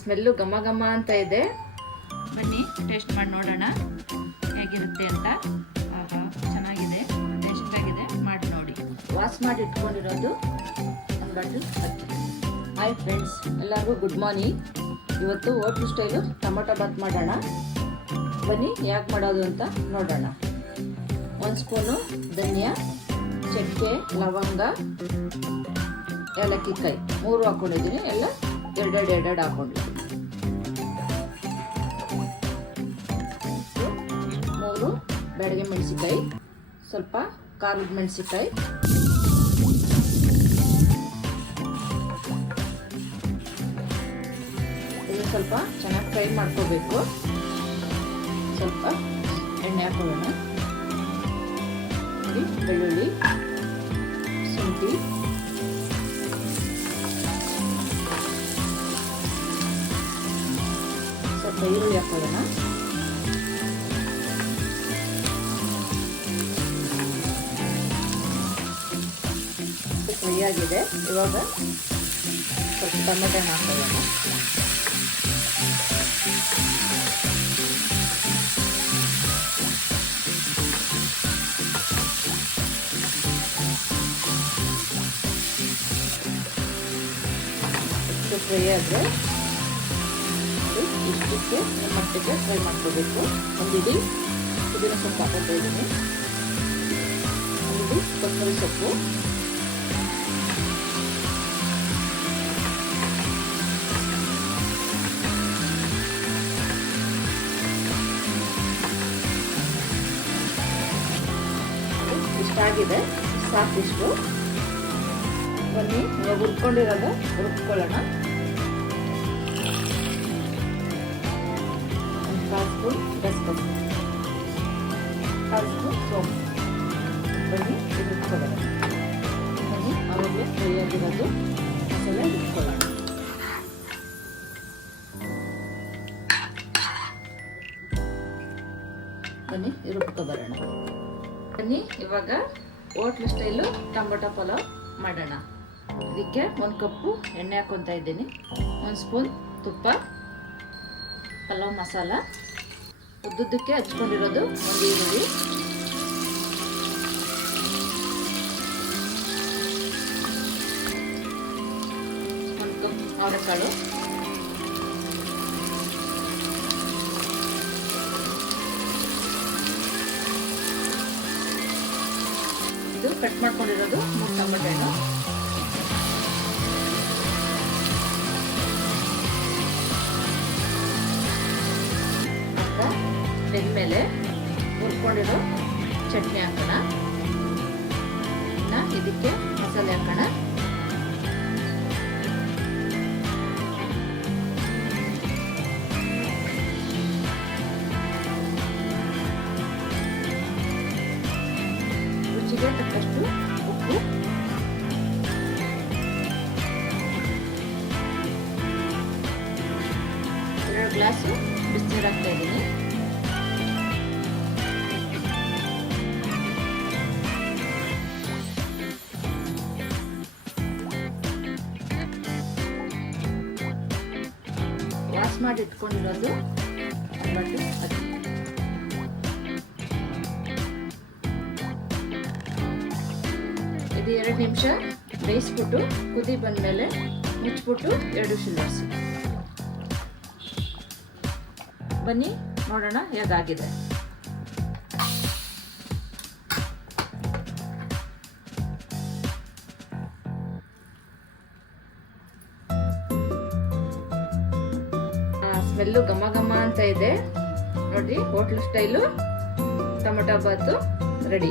Smell ಘಮ ಘಮ ಅಂತ ಇದೆ. ಬನ್ನಿ ಟೇಸ್ಟ್ ಮಾಡಿ ನೋಡೋಣ. ಹೇಗಿರುತ್ತೆ ಅಂತ. ಆಹಾ ಚೆನ್ನಾಗಿದೆ. ಟೇಸ್ಟ್ ಆಗಿದೆ ಮಾಡಿ ನೋಡಿ. ವಾಶ್ ಮಾಡಿ ಇಟ್ಕೊಂಡಿರೋದು. ಲಡ್ಡು ಹಾಯ್ ಫ್ರೆಂಡ್ಸ್ ಎಲ್ಲರಿಗೂ ಗುಡ್ ಮಾರ್ನಿಂಗ್ ಇವತ್ತು ಹೋಟ್ಲು ಸ್ಟೈಲು ಟೊಮೊಟೊ ಬಾತ್ ಮಾಡೋಣ. ಬನ್ನಿ ಯಾಕೆ ಮಾಡೋದು ಅಂತ ನೋಡೋಣ. ಒಂದು ಸ್ಪೂನು ಧನಿಯಾ ಚಕ್ಕೆ ಲವಂಗ ಏಲಕ್ಕಿ ಕಾಯಿ. ಮೂರು ಹಾಕ್ಕೊಂಡಿದ್ದೀನಿ ಎಲ್ಲ ಎರಡೆರಡು ಎರಡೆರಡು ಹಾಕೊಂಡು ಮೂರು, ಬೆಳಗ್ಗೆ ಮೆಣಸಿಕಾಯಿ ಸ್ವಲ್ಪ ಖಾರದ ಮೆಣಸಿಕಾಯಿ ಇದು ಸ್ವಲ್ಪ ಚೆನ್ನಾಗಿ ಫ್ರೈ ಮಾಡ್ಕೋಬೇಕು. ಸ್ವಲ್ಪ ಎಣ್ಣೆ ಹಾಕೊಳ್ಳೋಣ ಬೆಳ್ಳುಳ್ಳಿ, ಶುಂಠಿ. ಸ್ವಲ್ಪ ಈರುಳ್ಳಿ ಹಾಕೊಳ್ಳೋಣ ಫ್ರೈ ಇವಾಗ ಸ್ವಲ್ಪ ಟೊಮೆಟೊ ಹಾಕೊಳ್ಳೋಣ. ಫ್ರೈ ಇಷ್ಟಕ್ಕೆ ಮಟ್ಟಿಗೆ ಫ್ರೈ ಮಾಡ್ಕೋಬೇಕು. ಒಂದಿಡಿ. ಪುದೀನ ಸೊಪ್ಪು ಹಾಕೊತಾ ಇದ್ದೀನಿ. ಒಂದು ಕೊತ್ತಂಬರಿ ಸೊಪ್ಪು. ಇಷ್ಟಾಗಿದೆ ಸಾಕಿಷ್ಟು. ಬನ್ನಿ, ಇವಾಗ ಹುರ್ಕೊಂಡಿರೋದು ಹುರ್ಕೊಳ್ಳೋಣ. ಒಂದು ಕಾಲು ಸ್ಪೂನ್ ಗಸಗಸೆ ಕಾಲು ಸ್ಪೂನ್ ಸೋಂಪು ಬನ್ನಿ ಇದು ಹುರ್ಕೊಳ್ಳೋಣ ಬನ್ನಿ ಆವಾಗಲೇ ಫ್ರೈ ಆಗಿರೋದು ಮಸಾಲೆ ಹುರ್ಕೊಳ್ಳೋಣ ಬನ್ನಿ ರುಬ್ಕೊಬರೋಣ ಬನ್ನಿ ಇವಾಗ ಹೋಟ್ಲು ಸ್ಟೈಲು, ಟೊಮೊಟೊ ಪಲಾವ್ ಮಾಡೋಣ. ಇದಕ್ಕೆ ಒಂದು ಕಪ್ಪು ಎಣ್ಣೆ ಹಾಕ್ಕೊತಾ ಇದ್ದೀನಿ. ಒಂದು ಸ್ಪೂನ್ ತುಪ್ಪ, ಪಲಾವ್ ಮಸಾಲ. ಉದ್ದುದ್ದಕ್ಕೆ ಹಚ್ಕೊಂಡಿರೋದು ಒಂದು ಈರುಳ್ಳಿ. ಒಂದು ಅವರೆಕಾಳು. ಇದು ಕಟ್ ಮಾಡ್ಕೊಂಡಿರೋದು ಮೂರು ಟೊಮೆಟೊ ಹಣ್ಣು. ಅಕ್ಕ ಮೇಲೆ ಹುರ್ಕೊಂಡಿರೋ ಚಟ್ನಿ ಹಾಕೋಣ. ಇನ್ನು ಇದಕ್ಕೆ ಮಸಾಲೆ ಹಾಕೋಣ. ರುಚಿಗೆ ತಕ್ಕಷ್ಟು ಉಪ್ಪು. ಎರಡು ಗ್ಲಾಸು ಬಿಸಿನೀರು ಹಾಕ್ತಾ ಇದ್ದೀನಿ. ವಾಶ್ ಮಾಡಿ ಇಟ್ಕೊಂಡಿರೋದು ಅಕ್ಕಿ ಇದು ಎರಡು ನಿಮಿಷ ಬೇಯಿಸ್ಬಿಟ್ಟು, ಕುದಿ ಬಂದಮೇಲೆ ಮುಚ್ಚಿಬಿಟ್ಟು ಎರಡು ಶಿಲ್ಲಾಸಿ ಬನ್ನಿ, ನೋಡೋಣ ಹೇಗಾಗಿದೆ ಸ್ಮೆಲ್ಲು ಘಮ ಘಮ ಅಂತ ಇದೆ. ನೋಡ್ರಿ hotel style. Tomato bath ready.